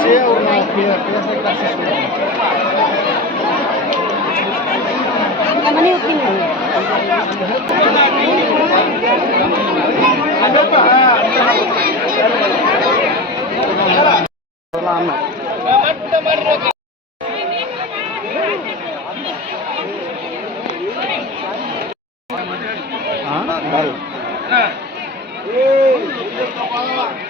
clase o no pide clase de clase Hah? Baru. Nah. Eh,